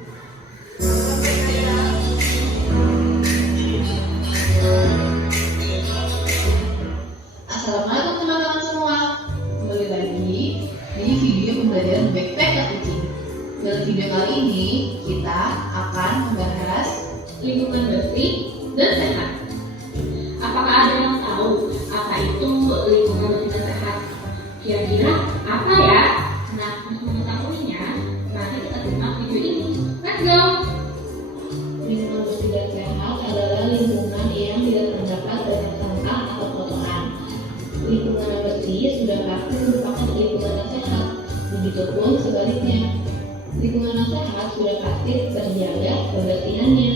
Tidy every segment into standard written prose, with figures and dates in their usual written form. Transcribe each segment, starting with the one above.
Assalamualaikum teman-teman semua. Kembali lagi di video pembelajaran backpack kucing. Dalam video kali ini kita akan membahas lingkungan bersih dan sehat. Apakah ada yang tahu apa itu lingkungan bersih dan sehat? Kira-kira apa ya? Nah, untuk mengetahuinya, mari kita simak video ini. Let's go! Lingkungan bersih dan sehat adalah lingkungan yang tidak terdapat banyak sampah atau kotoran. Lingkungan yang bersih sudah pasti merupakan lingkungan yang sehat. Begitupun sebaliknya, lingkungan yang sehat sudah pasti terjaga kebersihannya.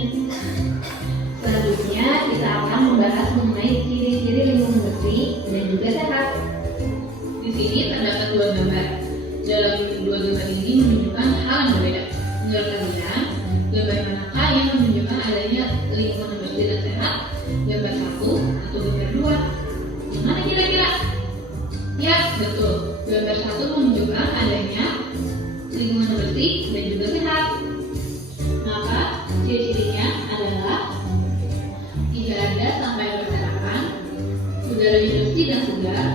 Selanjutnya kita akan membahas mengenai ciri-ciri lingkungan bersih dan juga sehat. Di sini terdapat dua gambar. Dalam dua gambar ini menunjukkan hal yang berbeda. Menurut kalian, gambar manakah yang menunjukkan adanya lingkungan bersih dan sehat? Gambar satu atau gambar dua? Mana kira-kira? Ya, betul. Gambar satu menunjukkan adanya lingkungan bersih dan juga sehat. Maka ciri-cirinya adalah tidak ada sampah yang berserakan, udaranya bersih dan segar,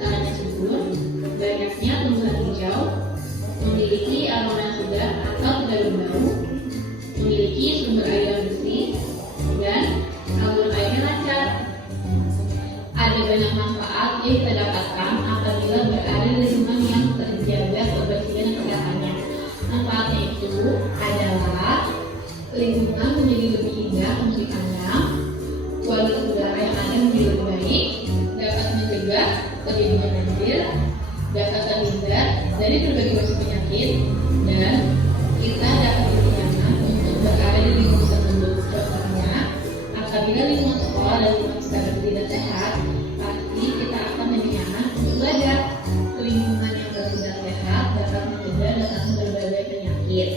tanahnya subur, banyaknya tumbuhan hijau, memiliki aroma yang segar atau tidak berbau, memiliki sumber air yang bersih, dan alur airnya lancar. Ada banyak manfaat yang kita dapatkan apabila berada di lingkungan yang terjaga kebersihan dan kesehatannya. Manfaatnya itu adalah lingkungan menjadi lebih indah untuk dipandang, kualitas udara yang ada menjadi lebih baik, dapat mencegah terjadinya banjir, dapat terhindar dari berbagai macam penyakit, dan kita dapat lebih nyaman untuk berada di lingkungan tersebut. Contohnya, apabila lingkungan sekolah dan lingkungan kita bersih dan sehat, pasti kita akan lebih nyaman untuk belajar. Lingkungan yang bersih dan sehat dapat mencegah datangnya berbagai penyakit,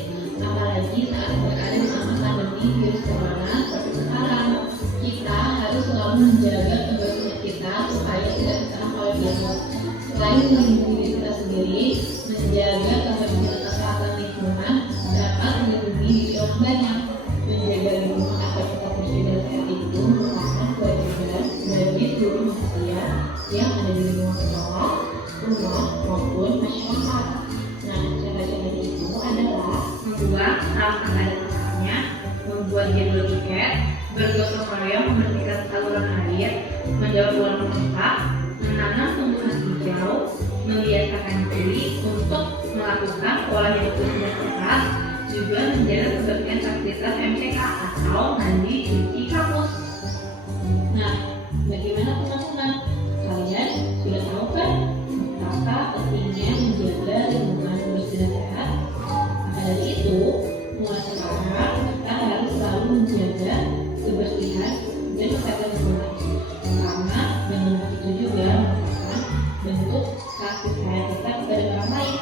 apalagi saat berada di masa pandemi virus corona seperti sekarang. Kita harus selalu menjaga kebersihan kita supaya tidak diserang oleh virus. Selain melindungi diri kita sendiri, menjaga kebersihan dan kesehatan lingkungan dapat melindungi diri orang banyak. Menjaga lingkungan agar tetap bersih dan sehat itu merupakan kewajiban bagi seluruh manusia yang ada di lingkungan sekolah, rumah, maupun masyarakat. Nah, cara-cara itu adalah membuang sampah pada tempatnya, membuat jadwal tiket, bergotong royong membersihkan saluran air, mendaur ulang sampah, menanam tumbuhan hijau, membiasakan diri untuk melakukan pola hidup bersih dan sehat, juga menjaga kebersihan fasilitas MCK atau mandi cuci kampus. Nah, bagaimana teman-teman? Kalian sudah tahu kan betapa pentingnya menjaga lingkungan bersih dan sehat? Maka dari itu, mulai sekarang kita harus selalu menjaga kebersihan dan kesehatan lingkungan. Karena dengan begitu juga merupakan bentuk kasih sayang kita kepada orang lain.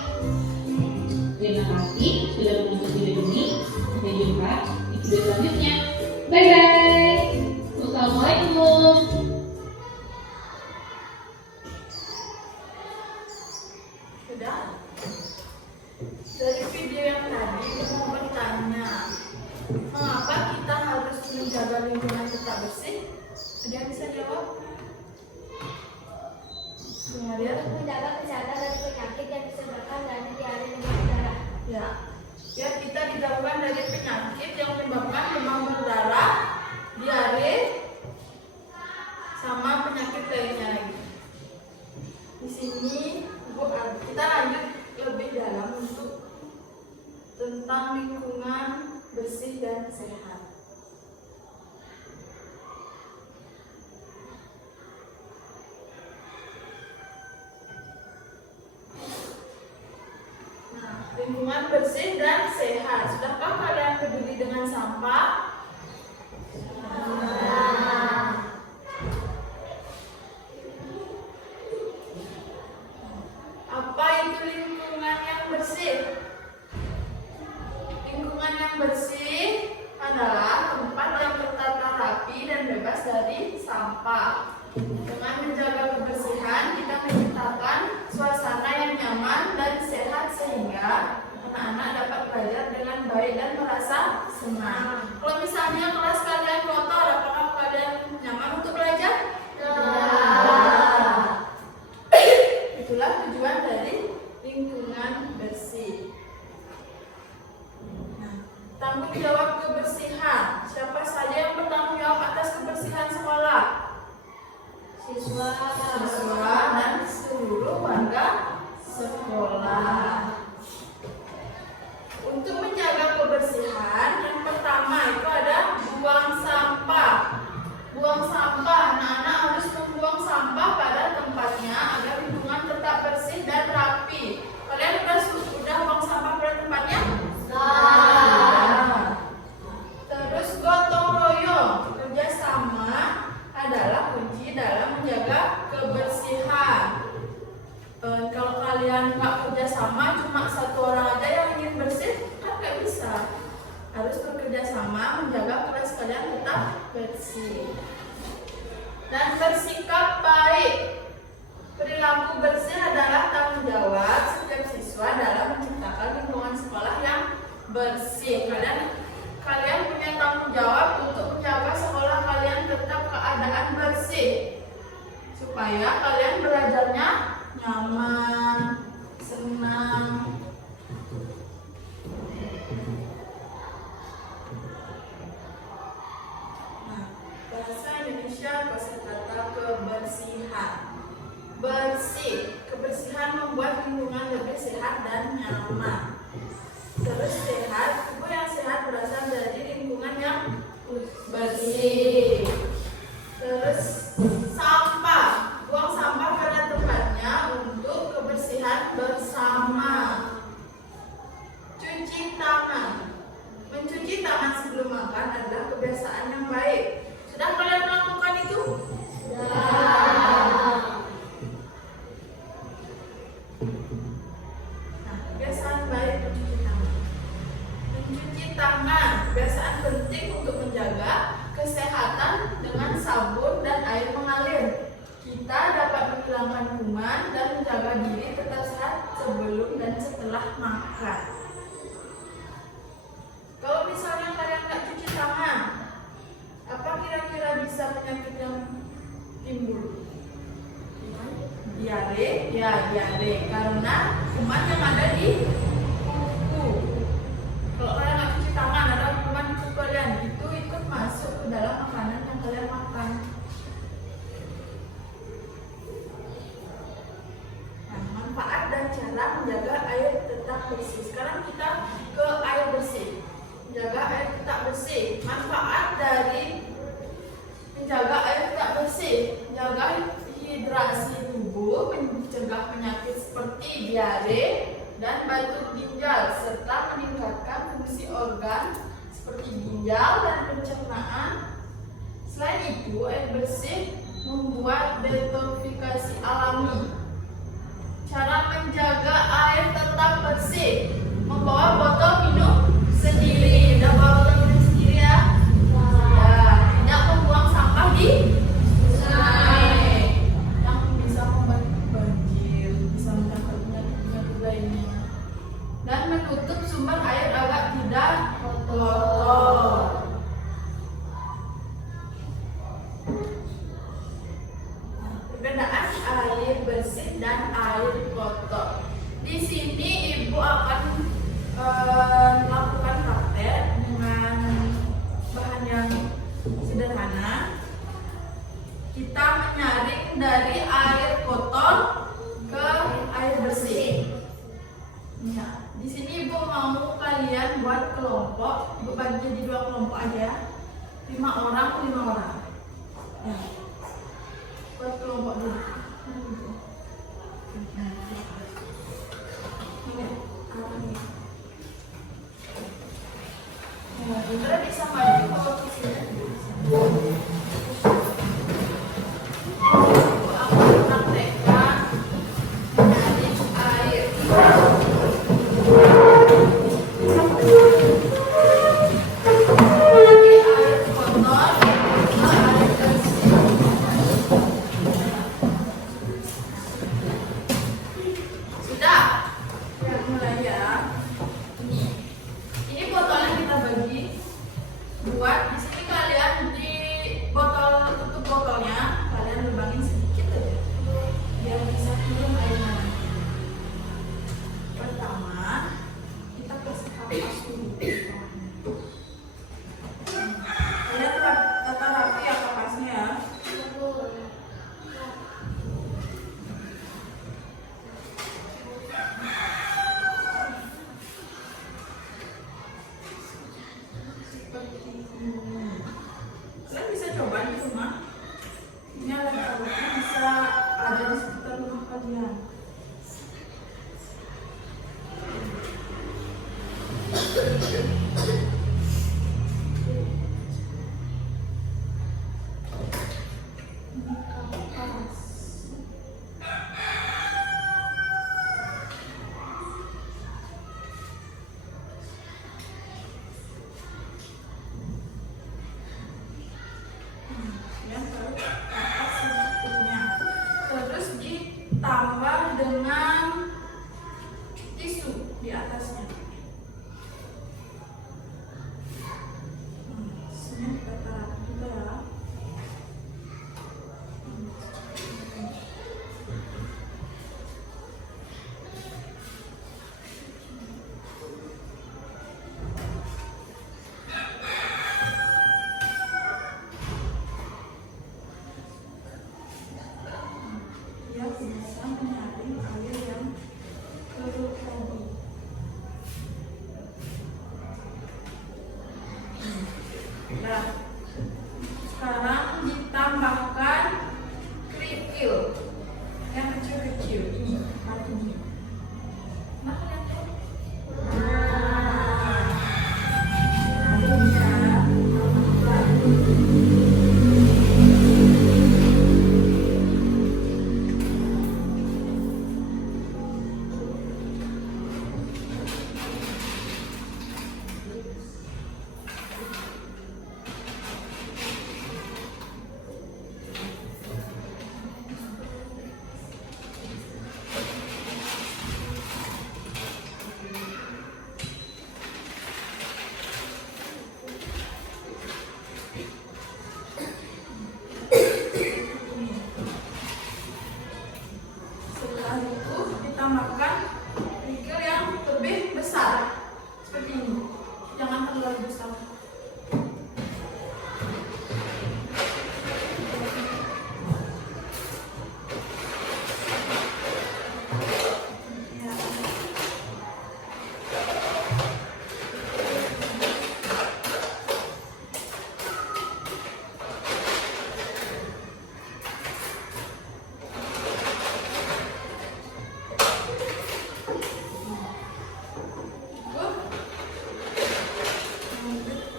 Terima kasih sudah menonton video ini. Sampai jumpa di video selanjutnya. Bye bye. Wassalamualaikum. Sudah? Dari video yang tadi kita mau bertanya, mengapa kita harus menjaga lingkungan tetap bersih? Ada yang bisa jawab? Dengar Menjaga kesehatan dari penyakit yang disebabkan dari diare demam berdarah. ya. Ya, kita dijauhkan dari penyakit yang menyebabkan demam berdarah, diare, sama penyakit lainnya lagi. Di sini kita lanjut lebih dalam untuk tentang lingkungan bersih dan sehat. Nah, lingkungan bersih dan sehat. Sudahkah kalian peduli dengan sampah? Apa itu lingkungan yang bersih? Lingkungan yang bersih adalah tempat yang tertata rapi dan bebas dari sampah. Dengan menjaga kebersihan, kita menciptakan suasana yang nyaman dan sehat sehingga anak-anak dapat belajar dengan baik. baik dan merasa senang. Kalau misalnya kelas kalian kotor, apakah kalian nyaman untuk belajar? Itulah tujuan dari lingkungan bersih. Nah, tanggung jawab kebersihan. Siapa saja yang bertanggung jawab atas kebersihan sekolah? Siswa. Siswa dan seluruh warga sekolah. Untuk menjaga kebersihan, yang pertama itu ada buang sampah. Buang sampah, anak-anak harus membuang sampah pada tempatnya agar lingkungan tetap bersih dan rapi. Kalian sudah buang sampah pada tempatnya? Terus gotong royong, kerjasama adalah kunci dalam menjaga kebersihan. Kalau kalian nggak kerjasama, cuma satu orang aja yang ingin bersih, kan nggak bisa. Harus bekerja sama menjaga kelas kalian tetap bersih. Dan bersikap baik. Perilaku bersih adalah tanggung jawab setiap siswa dalam menciptakan lingkungan sekolah yang bersih. Kalian punya tanggung jawab untuk menjaga sekolah kalian tetap keadaan bersih, supaya kalian belajarnya nyaman, senang. Nah, bahasa Indonesia kosakata kebersihan. Bersih, kebersihan membuat lingkungan lebih sehat dan nyaman. Terus sehat, tubuh yang sehat berasal dari lingkungan yang bersih. Terus sampah, buang sampah pada tempatnya untuk kebersihan bersama. Cuci tangan, mencuci tangan sebelum makan adalah kebiasaan yang baik. Sudah kalian melakukan itu? Nah, kebiasaan baik mencuci tangan. Mencuci tangan, kebiasaan penting untuk menjaga kesehatan dengan sabun dan air mengalir. Kita dapat menghilangkan kuman dan menjaga diri tetap sehat sebelum dan setelah makan. Kalau misalnya kalian nggak cuci tangan, apa kira-kira bisa penyakit yang timbul? Diare, ya diare, karena kuman yang ada di kuku. Kalau kalian nggak cuci tangan, ada kuman di kuku kalian, itu ikut masuk ke dalam makanan yang kalian makan. Nah, manfaat dan cara menjaga air tetap bersih. Sekarang kita ke air bersih. Menjaga air tetap bersih. Manfaat dari menjaga air tetap bersih: menjaga hidrasi tubuh, mencegah penyakit seperti diare dan batuk ginjal, serta meningkatkan fungsi organ seperti ginjal dan pencernaan. Selain itu, air bersih membuat detoksifikasi alami. Cara menjaga air tetap bersih: membawa botol minum sendiri. Udah bawa botol minum sendiri ya? Ya, tidak membuang sampah di sungai yang bisa membantu banjir, bisa menangkal penyakit lainnya. Dan menutup sumber air agar tidak kotor. Perbedaan air bersih dan air kotor. Di sini ibu akan melakukan praktek dengan bahan yang sederhana. Kita menyaring dari air kotor ke air bersih. Ya, di sini ibu mau kalian buat kelompok. Ibu bagi jadi 2 kelompok aja, 5 orang. Ya. Buat kelompok dulu. Indra bisa maju kalau kisahnya. Aku praktekkan menyaring air. Sudah? Ya, mulai ya. Ini botol Lihat tata rapi ya kapasnya ya. Kalian bisa coba di rumah. Ini alat-alatnya bisa ada di sekitar rumah kalian. Terus ditambah dengan tisu di atasnya. Sini kita taruh juga ya. Dia bisa menyaring air yang keruh tadi. Nah, sekarang ditambahkan kerikil yang kecil-kecil. Nah, setelah itu ditambahkan kerikil yang lebih besar seperti ini. Jangan terlalu besar. Ya.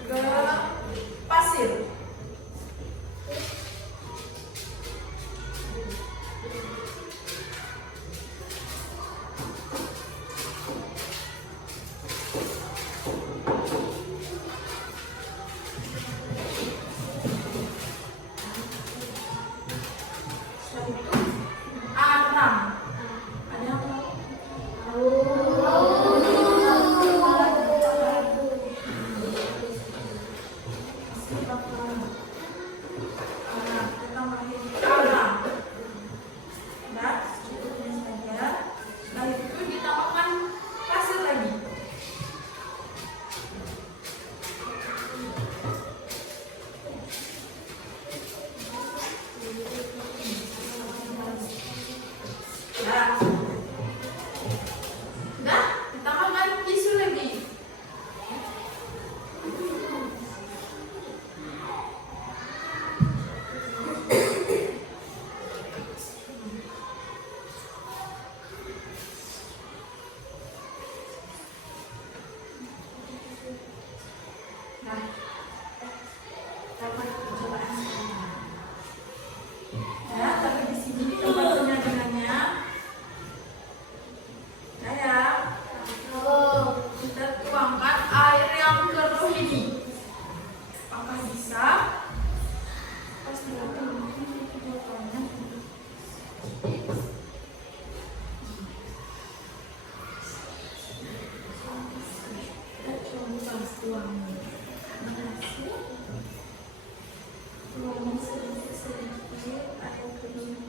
Ke pasir. Setelah itu arang. Ada yang tahu? Kita tambahin arang. Nah, secukupnya saja. Setelah itu ditambahkan pasir lagi. Nah, ditambahkan tisu lagi. Nah, dapat percobaan sekarang. Ya, tapi di sini tempat penyaringannya. Ya, kita tuangkan air yang keruh ini. Apakah bisa? Pasti akan mungkin itu botolnya. Kita coba tuangnya. Tuangnya sedikit-sedikit air keruhnya.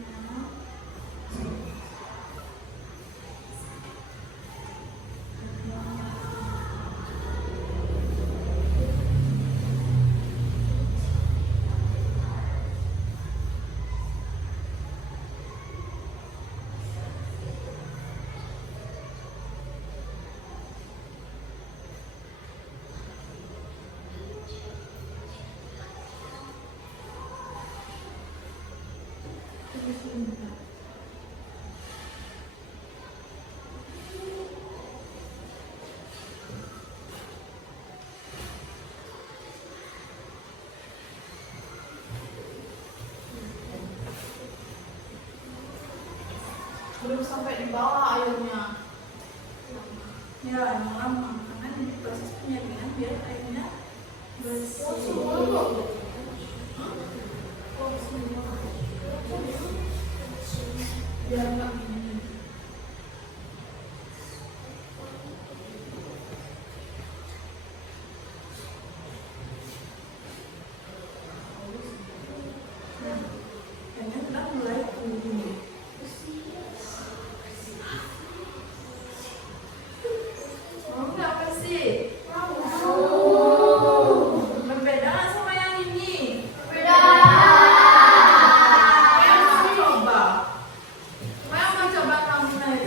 belum sampai di bawah airnya. Ya, yang lama karena di proses penyaringan biar airnya bersih. Biar nggak gini. Kayaknya kita mulai begini. Mau nggak bersih? Berbeda nggak sama yang ini? Yang mau coba? Yang mau coba kamu naik?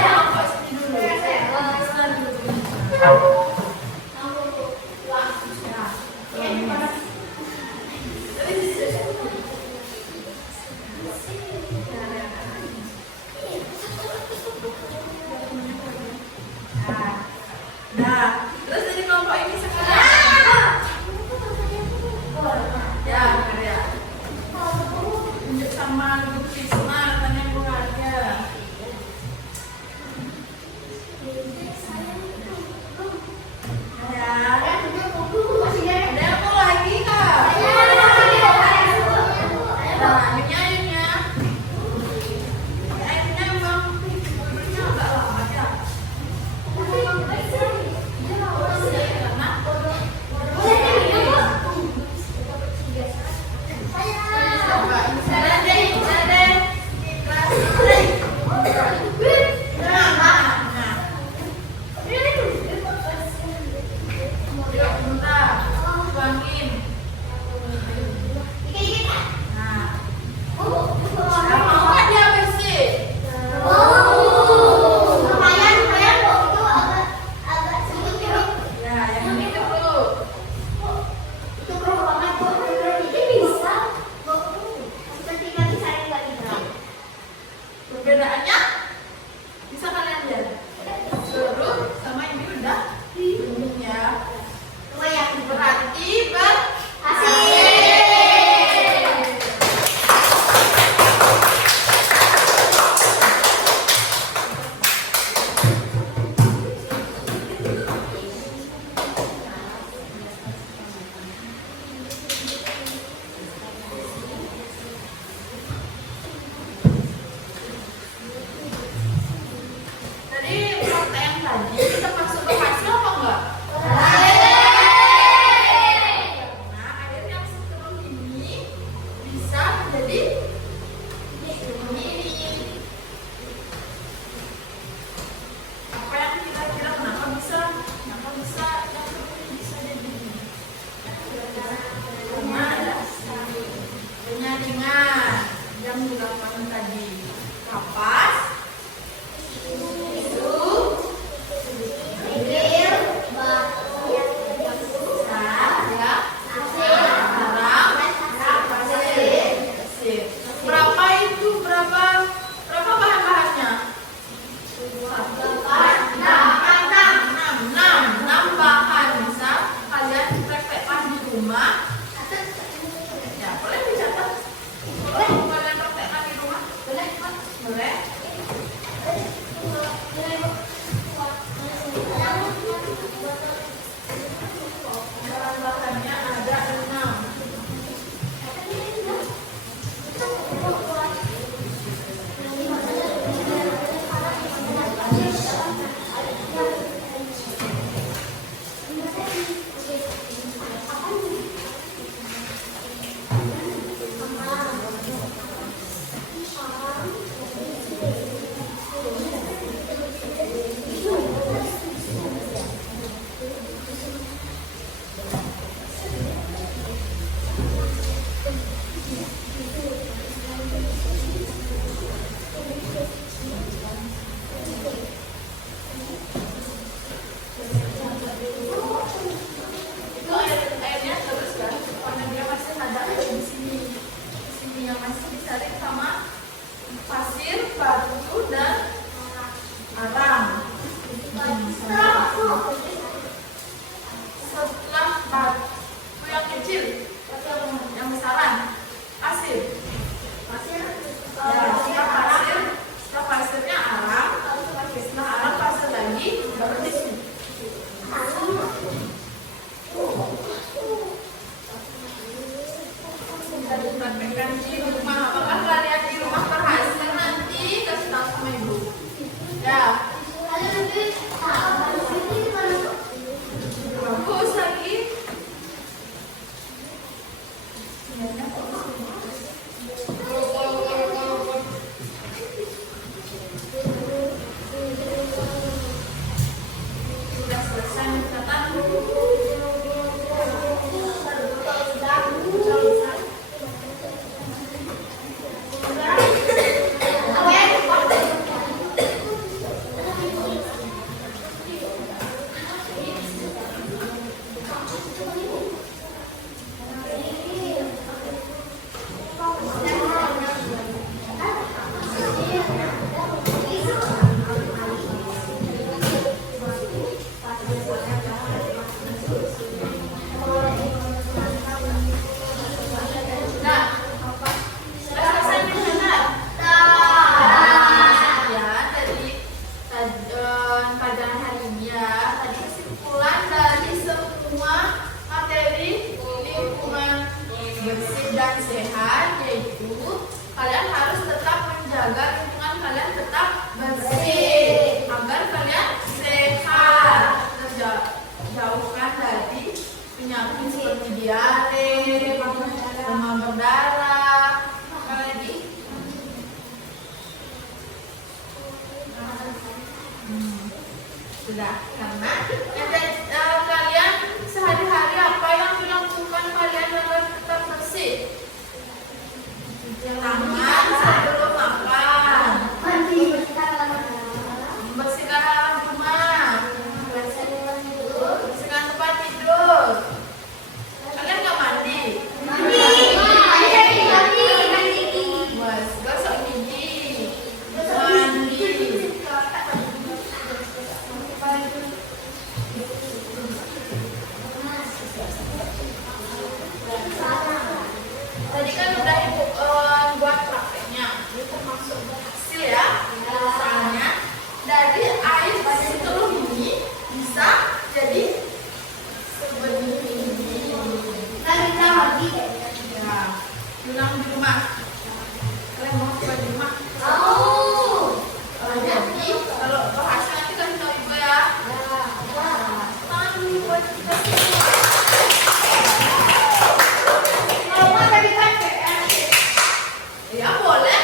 Kelompok sini dulu. Sana dulu. Nah, terus dari kelompok ini sekarang ya, karya tunjuk sama Bu Krisna, tanya Bu Harga. Ya, ada yang mau lagi kak? Nah, airnya emang bulunya agak lama ya. Perbedaannya bisa kalian lihat. Seru sama ini udah belum ya. Berarti berhasil. Tadi fakta yang tadi kita masuk ke hasil apa enggak? Nah, air yang sekeruh ini bisa menjadi ini. Apa yang kira-kira kenapa bisa yang sekeruh ini bisa jadi ini? Karena ada penyaringan yang dilakukan tadi. Kapas, berapa bahan-bahannya? 6 bahan. Bisa kalian praktekkan di rumah. Ya, boleh dicatat. Kalian praktekkan di rumah? Boleh? Bahan-bahannya ada 6. menjaga lingkungan kalian tetap bersih, agar kalian sehat, terjauhkan dari penyakit seperti diare, demam berdarah, apa lagi? Sudah, karena kalian sehari-hari apa yang dilakukan kalian agar tetap bersih? Tangan sebelum makan, membersihkan halaman rumah, membersihkan tempat tidur. Kalian nggak mandi? Gosok gigi, mandi. Tadi kan udah ibu buat prakteknya, ini termasuk berhasil ya. Soalnya dari air setelah ini bisa jadi sebenih ini. Ya, ulang di rumah. Kalian mau coba di rumah? Jadi kalau berhasil nanti kasih tahu ibu ya. Buat kita semua. Ya boleh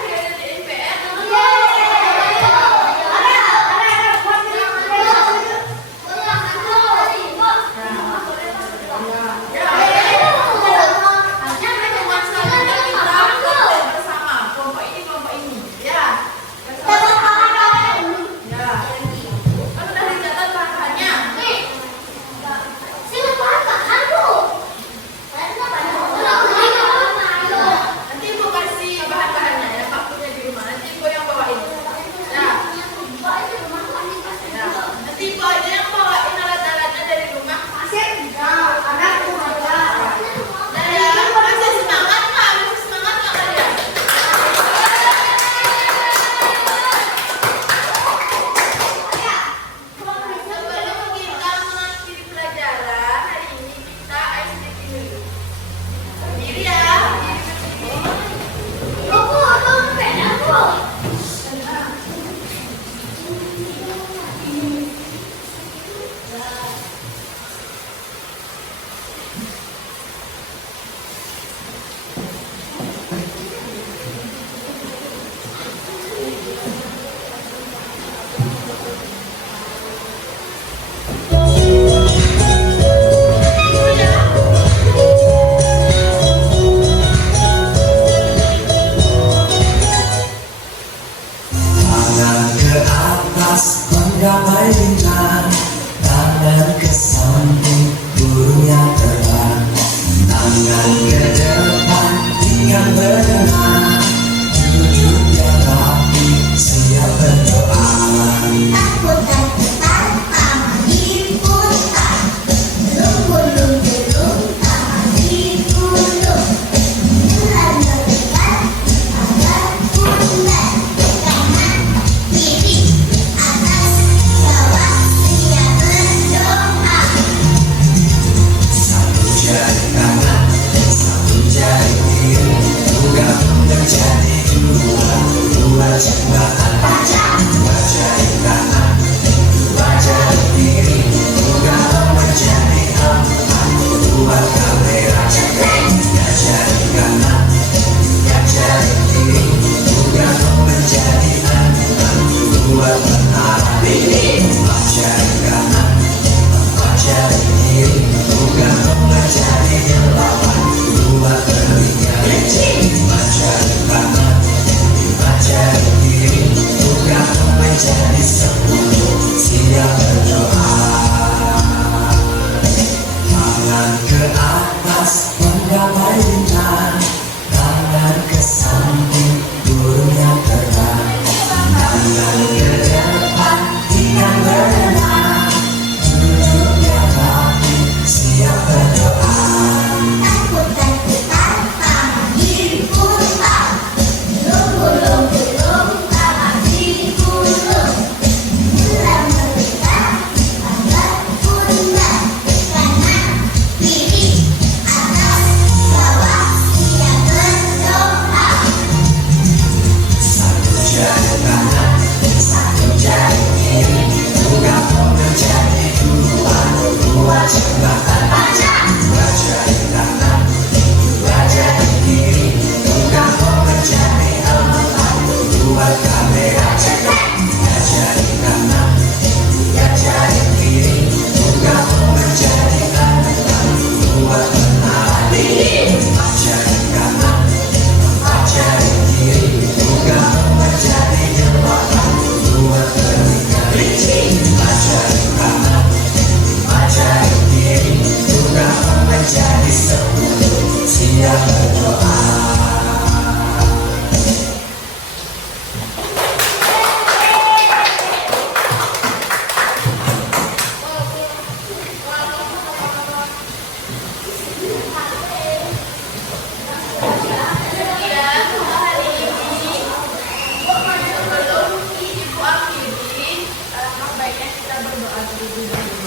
di NPR. Bersama kelompok ini ya. Ya. Kan udah dicatat bahannya. Nanti ibu kasih bahan-bahannya ya, pakunya di rumah. Nanti ibu yang bawain. Ya. Ya. Nanti ibu aja yang bawain alat-alatnya dari rumah. Masih semangat nggak? Masih semangat nggak kalian? Sebelum kita mengakhiri pelajaran hari ini, kita ice breaking dulu. Berdiri ya. Tangan ke atas menggapai bintang, tangan ke samping burung yang terbang, tangan ke depan tinggal berdenang, duduk yang rapi siap berdoa. Satu jari kanan, satu jari kiri, juga menjadi dua, dua cenggahan. Dua jari kanan, dua jari kiri, juga menjadi empat, dua kamera. Tiga jari kanan, tiga jari kiri, juga menjadi empat, dua menara. Empat jari kanan, empat jari kiri, juga menjadi delapan, dua telinga. Lima jari kanan, lima jari kiri, juga menjadi sepuluh, siap berdoa. Tangan ke atas menggapai bintang, tangan ke samping burung yang terbang, tangan ke depan tinggal berdenang, 2017